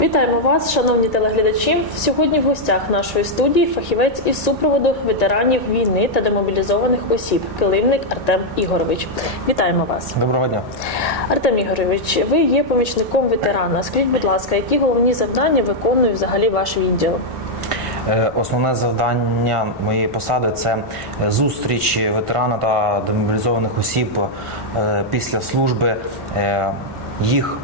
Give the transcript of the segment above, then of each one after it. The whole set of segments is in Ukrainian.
Вітаємо вас, шановні телеглядачі. Сьогодні в гостях нашої студії фахівець із супроводу ветеранів війни та демобілізованих осіб, килимник Артем Ігорович. Вітаємо вас, Доброго дня. Артем Ігорович. Ви є помічником ветерана. Скажіть, будь ласка, які головні завдання виконує взагалі ваш відділ? Е, Основне завдання моєї посади це е, зустріч ветерана та демобілізованих осіб е, після служби, їх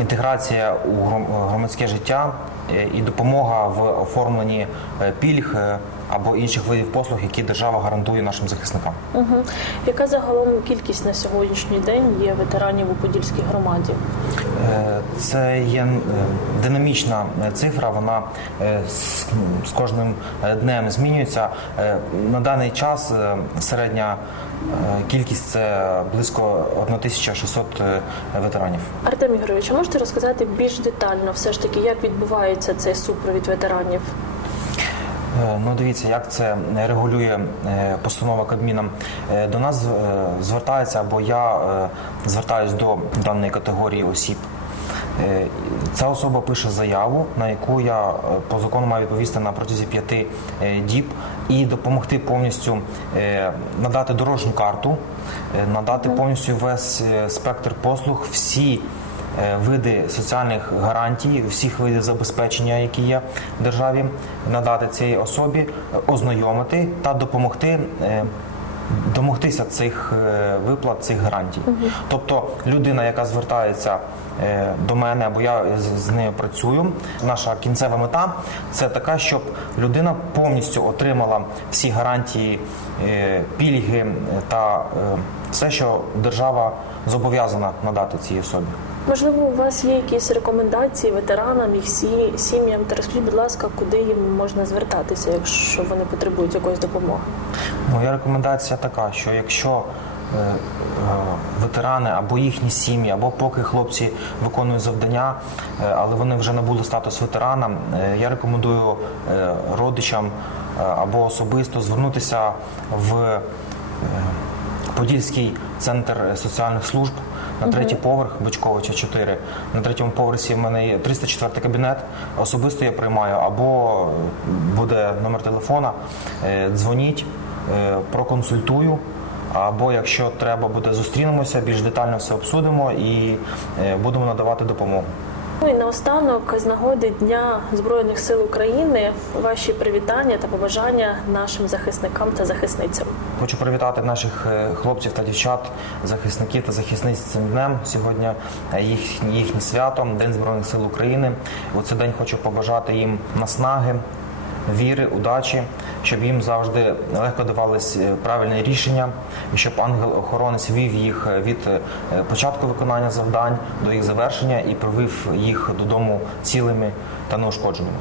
інтеграція у гром- громадське життя е, і допомога в оформленні е, пільг е, або інших видів послуг, які держава гарантує нашим захисникам. Угу. Яка загалом кількість на сьогоднішній день є ветеранів у Подільській громаді? Е, Це є е, динамічна е, цифра, вона е, з кожним днем змінюється. На даний час середня кількість це близько 1600 е, ветеранів. Артем Ігорович, а можете розказати більш детально, все ж таки, як відбувається цей супровід ветеранів? Ну, дивіться, як це регулює постанова Кабміна. До нас звертається або я звертаюсь до даної категорії осіб. Е, Ця особа пише заяву, на яку я е, по закону маю відповісти на протязі п'яти е, діб і допомогти повністю надати дорожню карту, надати повністю весь спектр послуг, всі види соціальних гарантій, всіх видів забезпечення, які є в державі, надати цій особі, ознайомити та допомогти. Домогтися цих е, виплат, цих гарантій. Тобто людина, яка звертається е, до мене, або я з- нею працюю, наша кінцева мета це така, щоб людина повністю отримала всі гарантії, е, пільги та все, що держава зобов'язана надати цій особі. Можливо, у вас є якісь рекомендації ветеранам, їх сім'ям? Та розкажіть, будь ласка, куди їм можна звертатися, якщо вони потребують якоїсь допомоги? Моя рекомендація така, що якщо е, е, ветерани або їхні сім'ї, або поки хлопці виконують завдання, е, але вони вже набули статус ветерана, я рекомендую родичам або особисто звернутися в Подільський центр соціальних служб. На третій поверх Бочковича 4. На третьому поверсі в мене є 304 кабінет. Особисто я приймаю або буде номер телефона. Е, Дзвоніть, е, проконсультую. Або якщо треба буде зустрінемося, більш детально все обсудимо і е, будемо надавати допомогу. Ну і наостанок, з нагоди Дня Збройних сил України, ваші привітання та побажання нашим захисникам та захисницям. Хочу привітати наших е, хлопців та дівчат, захисників та захисниць цим днем. Сьогодні е, їх, їхнє свято, День Збройних сил України. У цей день хочу побажати їм наснаги, віри, удачі, щоб їм завжди легко давались е, правильні рішення, і щоб ангел-охоронець вів їх е, від е, початку виконання завдань до їх завершення і провів їх додому цілими та неушкодженими.